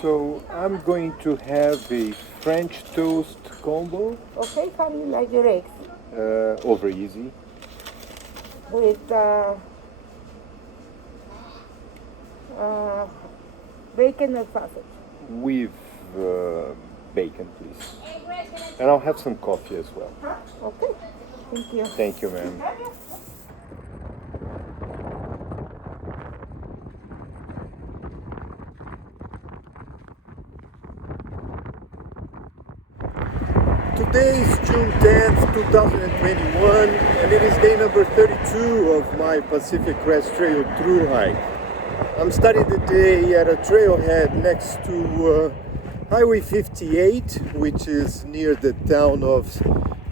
So I'm going to have a French toast combo. Okay, how do you like your eggs? Over easy. With bacon or sausage? With bacon, please. And I'll have some coffee as well. Okay, thank you. Thank you, ma'am. Today is June 10th, 2021, and it is day number 32 of my Pacific Crest Trail thru-hike. I'm starting the day at a trailhead next to Highway 58, which is near the town of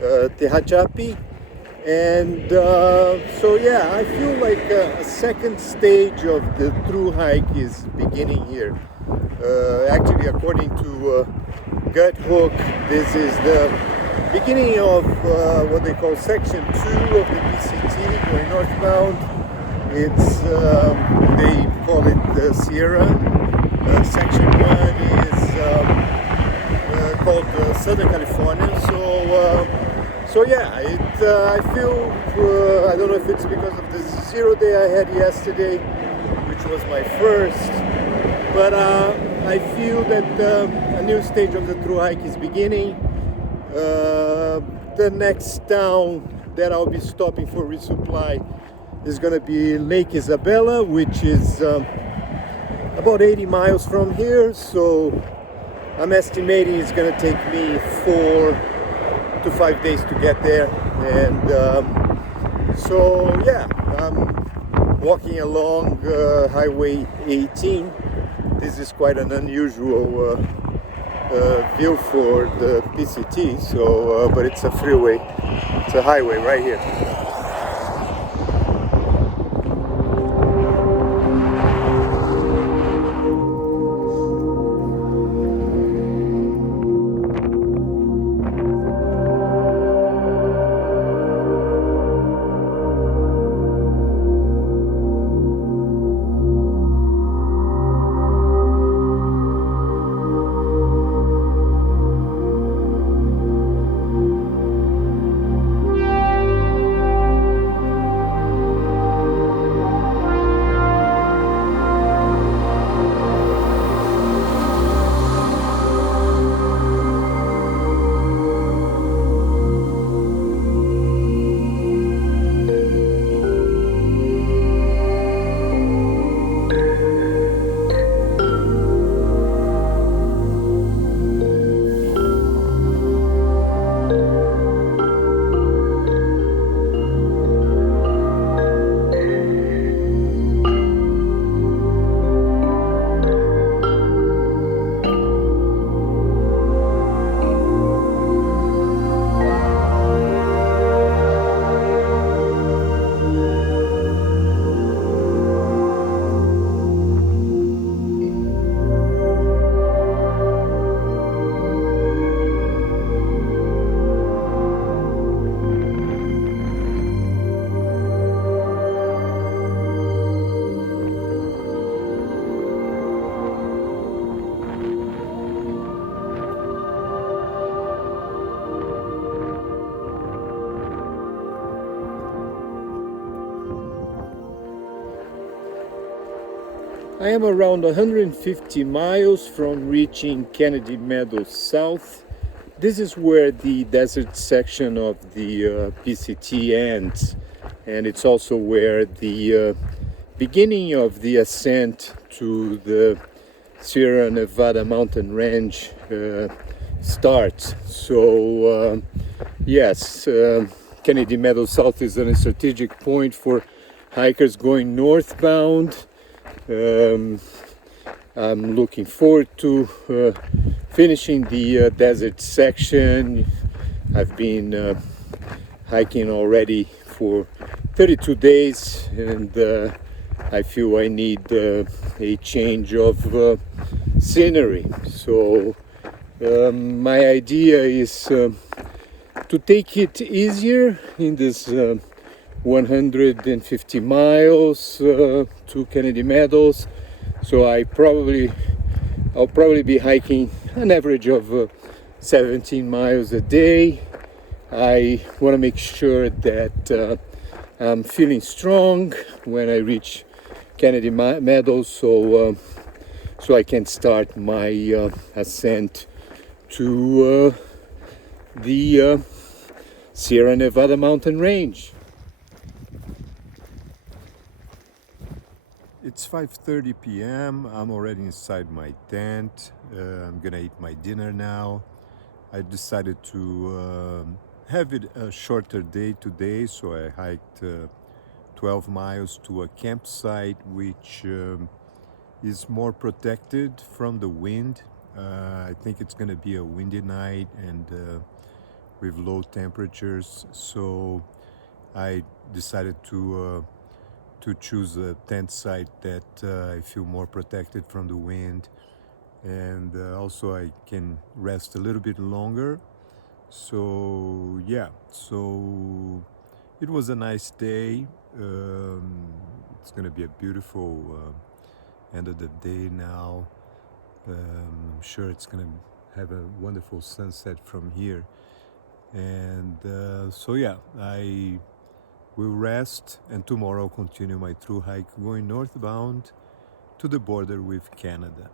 Tehachapi. And so yeah, I feel like a second stage of the thru-hike is beginning here. Actually, according to Gut Hook, this is the beginning of what they call section 2 of the PCT going northbound. It's they call it the Sierra. Section 1 is called Southern California. So yeah, I feel I don't know if it's because of the 0 day I had yesterday, which was my first, but I feel that a new stage of the thru-hike is beginning. The next town that I'll be stopping for resupply is going to be Lake Isabella, which is about 80 miles from here. So I'm estimating it's going to take me 4 to 5 days to get there. And so yeah, I'm walking along Highway 18. This is quite an unusual view for the PCT, so but it's a freeway, it's a highway right here. I am around 150 miles from reaching Kennedy Meadows South. This is where the desert section of the PCT ends, and it's also where the beginning of the ascent to the Sierra Nevada mountain range starts. So yes, Kennedy Meadows South is a strategic point for hikers going northbound. I'm looking forward to finishing the desert section. I've been hiking already for 32 days, and I feel I need a change of scenery. So my idea is to take it easier in this 150 miles to Kennedy Meadows. So I probably I'll probably be hiking an average of 17 miles a day. I want to make sure that I'm feeling strong when I reach Kennedy Meadows, so I can start my ascent to the Sierra Nevada mountain range. It's 5:30 p.m. I'm already inside my tent. I'm gonna eat my dinner now. I decided to have it a shorter day today, so I hiked 12 miles to a campsite which is more protected from the wind. I think it's gonna be a windy night and with low temperatures, so I decided to choose a tent site that I feel more protected from the wind, and also I can rest a little bit longer. So yeah, so it was a nice day. It's gonna be a beautiful end of the day now. I'm sure it's gonna have a wonderful sunset from here, and so yeah, I will rest, and tomorrow I'll continue my thru hike going northbound to the border with Canada.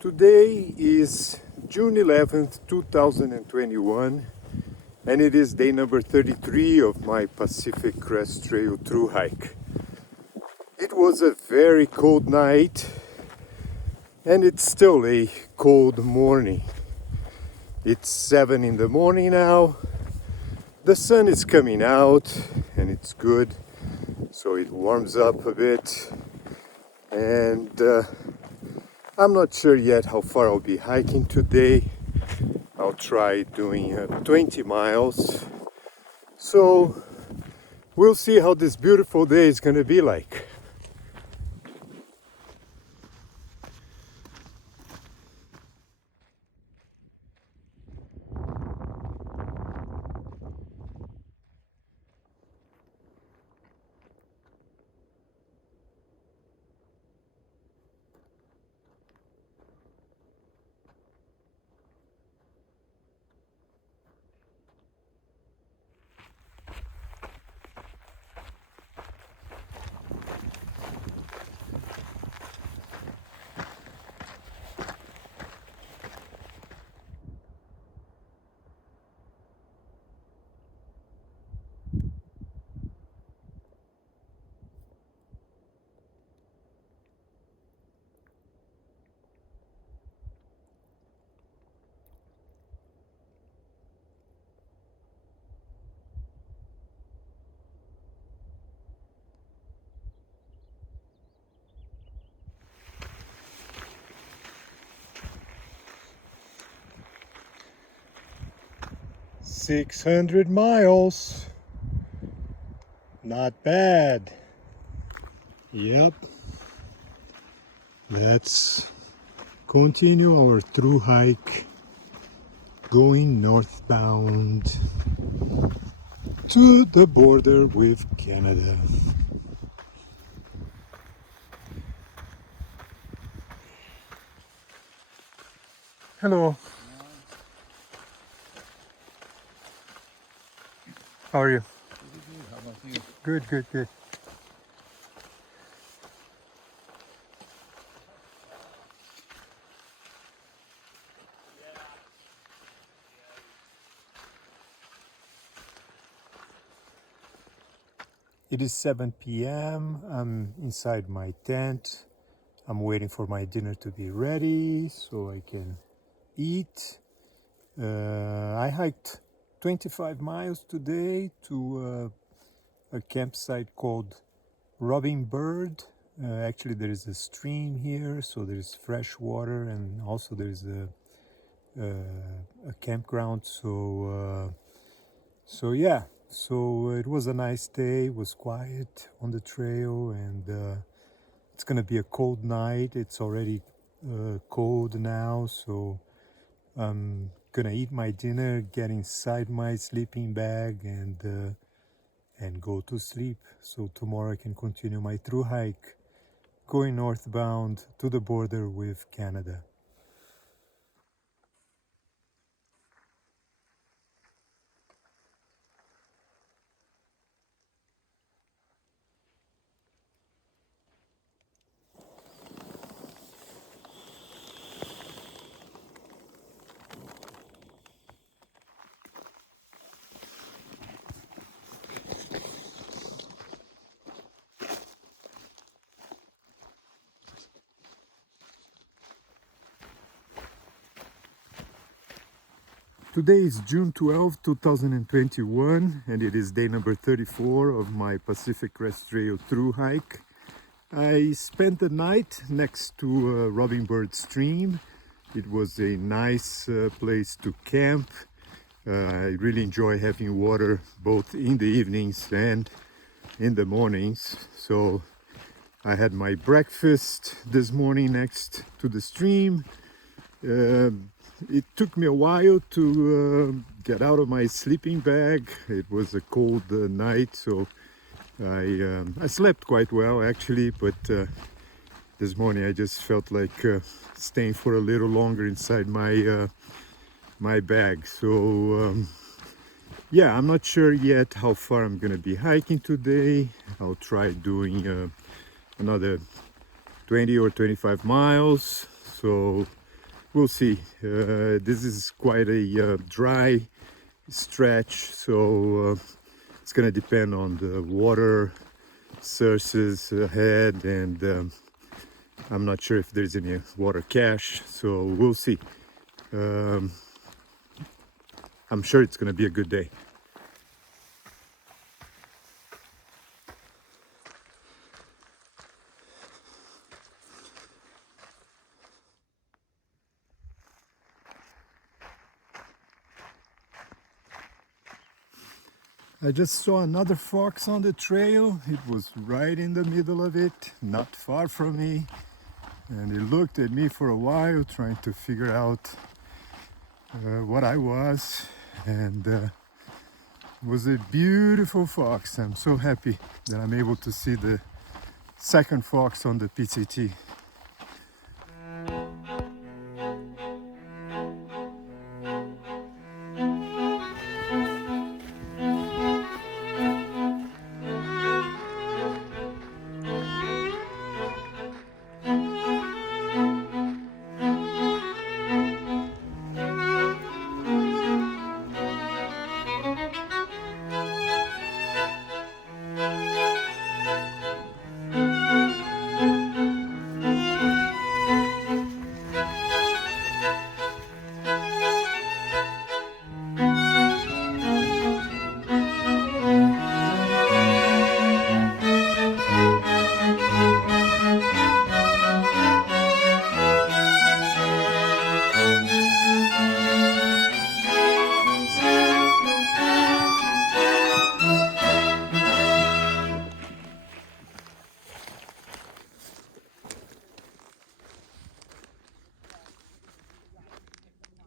Today is June 11th, 2021, and it is day number 33 of my Pacific Crest Trail thru hike. It was a very cold night, and it's still a cold morning. It's 7 in the morning now. The sun is coming out, and it's good, so it warms up a bit, and I'm not sure yet how far I'll be hiking today. I'll try doing 20 miles. So we'll see how this beautiful day is going to be like. "600 miles. Not bad." Yep. Let's continue our thru hike going northbound to the border with Canada. Hello. How are you? How about you? Good, good, good. It is 7 p.m. I'm inside my tent. I'm waiting for my dinner to be ready so I can eat. I hiked 25 miles today to a campsite called Robin Bird. Actually, there is a stream here, so there's fresh water, and also there's a campground. So yeah, so it was a nice day. It was quiet on the trail, and it's gonna be a cold night. It's already cold now, so I'm gonna eat my dinner, get inside my sleeping bag, and go to sleep. So tomorrow I can continue my thru hike, going northbound to the border with Canada. Today is June 12, 2021, and it is day number 34 of my Pacific Crest Trail thru hike. I spent the night next to Robin Bird Stream. It was a nice place to camp. I really enjoy having water both in the evenings and in the mornings. So I had my breakfast this morning next to the stream. It took me a while to get out of my sleeping bag. It was a cold night, so I slept quite well actually, but this morning I just felt like staying for a little longer inside my bag. So yeah, I'm not sure yet how far I'm gonna be hiking today. I'll try doing another 20 or 25 miles. So we'll see. This is quite a dry stretch, so it's gonna depend on the water sources ahead, and I'm not sure if there's any water cache, so we'll see. I'm sure it's gonna be a good day. I just saw another fox on the trail. It was right in the middle of it, not far from me. And it looked at me for a while, trying to figure out what I was. And it was a beautiful fox. I'm so happy that I'm able to see the second fox on the PCT.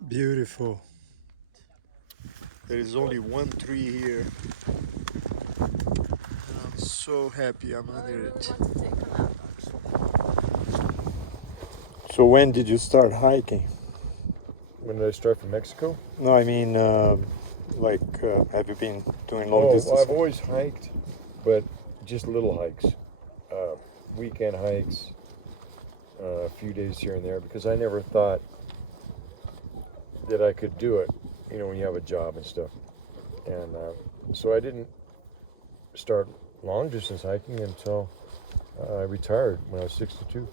Beautiful. There is only one tree here. I'm so happy I'm under it. So when did you start hiking? When did I start from Mexico? No, I mean, have you been doing long distance? I've always hiked, but just little hikes, weekend hikes, a few days here and there, because I never thought that I could do it, you know, when you have a job and stuff. And so I didn't start long distance hiking until I retired when I was 62.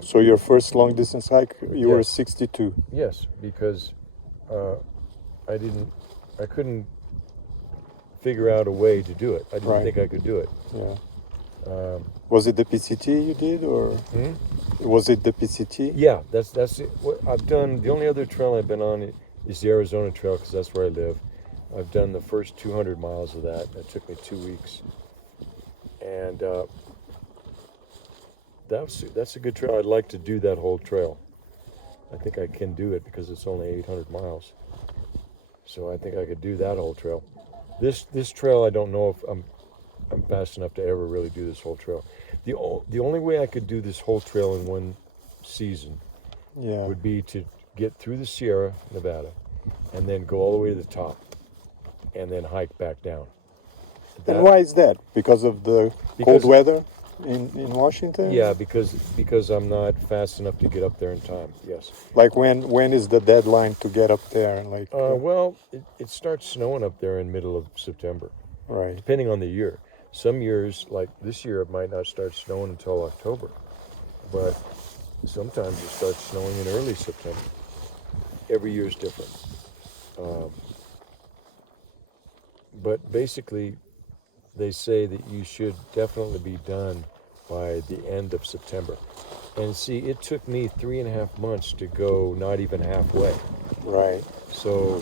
So your first long distance hike, you were Yes. 62. Yes, because I couldn't figure out a way to do it. I didn't Right. think I could do it. Yeah. Was it the PCT you did, or was it the PCT? Yeah, that's it. What I've done. The only other trail I've been on is the Arizona Trail because that's where I live. I've done the first 200 miles of that. It took me 2 weeks, and that's a good trail. I'd like to do that whole trail. I think I can do it because it's only 800 miles. So I think I could do that whole trail. This trail, I don't know if I'm fast enough to ever really do this whole trail. The only way I could do this whole trail in one season would be to get through the Sierra Nevada and then go all the way to the top and then hike back down. And why is that? Because of the cold weather in Washington? Yeah, because I'm not fast enough to get up there in time. Yes. Like when is the deadline to get up there? Like well, it starts snowing up there in middle of September. Right. Depending on the year. Some years, like this year, it might not start snowing until October, but sometimes it starts snowing in early September. Every year is different. But basically, they say that you should definitely be done by the end of September. And see, it took me 3.5 months to go not even halfway. Right. So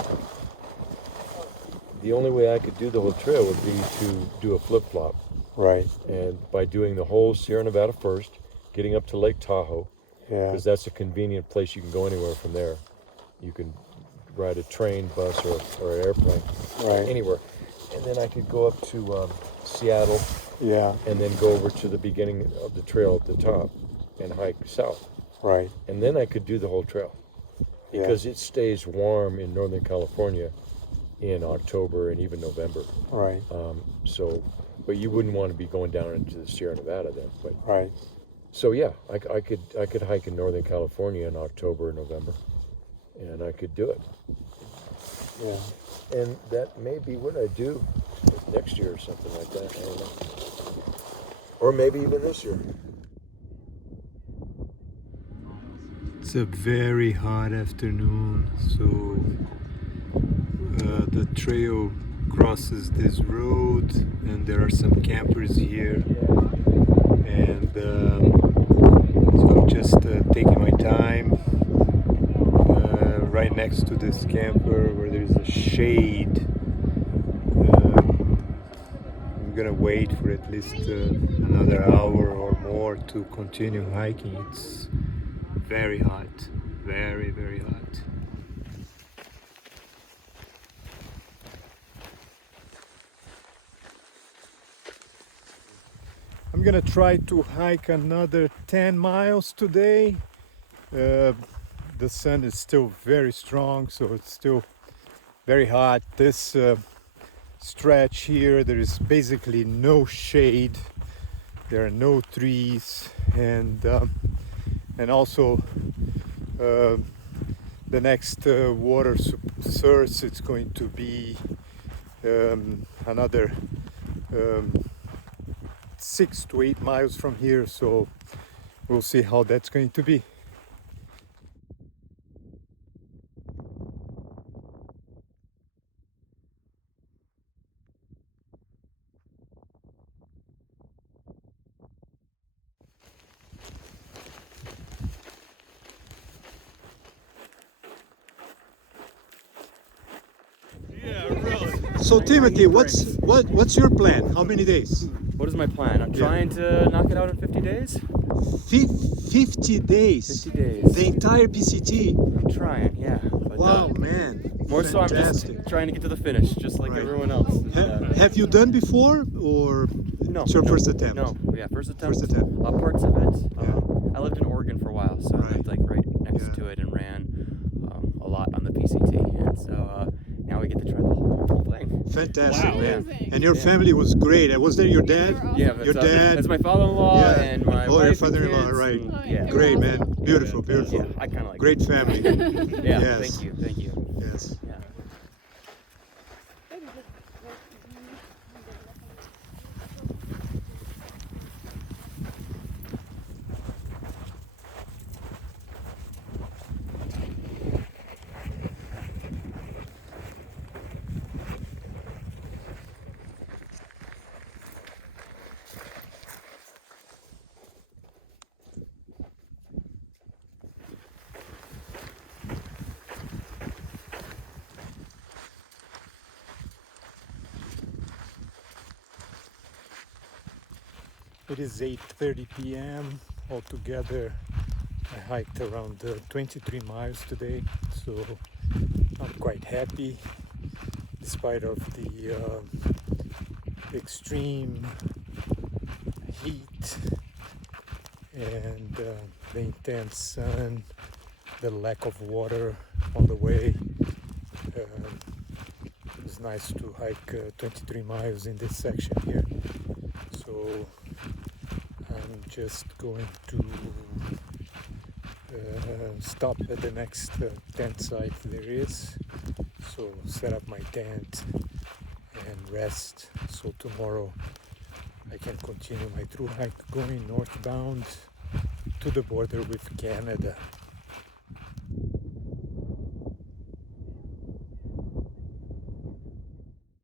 the only way I could do the whole trail would be to do a flip-flop. Right. And by doing the whole Sierra Nevada first, getting up to Lake Tahoe, because that's a convenient place. You can go anywhere from there. You can ride a train, bus, or an airplane, anywhere. And then I could go up to Seattle, and then go over to the beginning of the trail at the top and hike south. Right. And then I could do the whole trail because it stays warm in Northern California in October and even November. Right. But you wouldn't want to be going down into the Sierra Nevada then. But right. So yeah, I could hike in Northern California in October, November, and I could do it. Yeah. And that may be what I do next year or something like that. I don't know. Or maybe even this year. It's a very hot afternoon, so the trail crosses this road, and there are some campers here, and so I'm just taking my time right next to this camper where there's a shade. I'm gonna wait for at least another hour or more to continue hiking. It's very hot, very, very hot. I'm gonna try to hike another 10 miles today. The sun is still very strong, so it's still very hot. This stretch here, there is basically no shade. There are no trees, and also the next water source, it's going to be another 6 to 8 miles from here, so we'll see how that's going to be. So Timothy, what's your plan? How many days? What is my plan? I'm trying to knock it out in 50 days. 50 days? 50 days. The entire PCT? I'm trying, yeah. But, wow, man. More so I'm just trying to get to the finish, just like everyone else. Have you done before, or no? It's your first attempt? No, yeah, first attempt. First attempt. Parts of it. I lived in Oregon for a while, so I lived like right next to it and ran a lot on the PCT. And so now we get to try the whole thing. Fantastic, man. And your family was great. Was there your dad? Yeah, your dad. That's my father-in-law and my wife your father-in-law, right? And, great, man. Beautiful, beautiful. Yeah, I kind of like great family. Yeah, yes. thank you. Yes. Yeah. It is 8:30 p.m. Altogether, I hiked around 23 miles today, so I'm quite happy despite of the extreme heat and the intense sun, the lack of water on the way. It was nice to hike 23 miles in this section here. So I'm just going to stop at the next tent site there is. So set up my tent and rest. So tomorrow I can continue my thru hike going northbound to the border with Canada.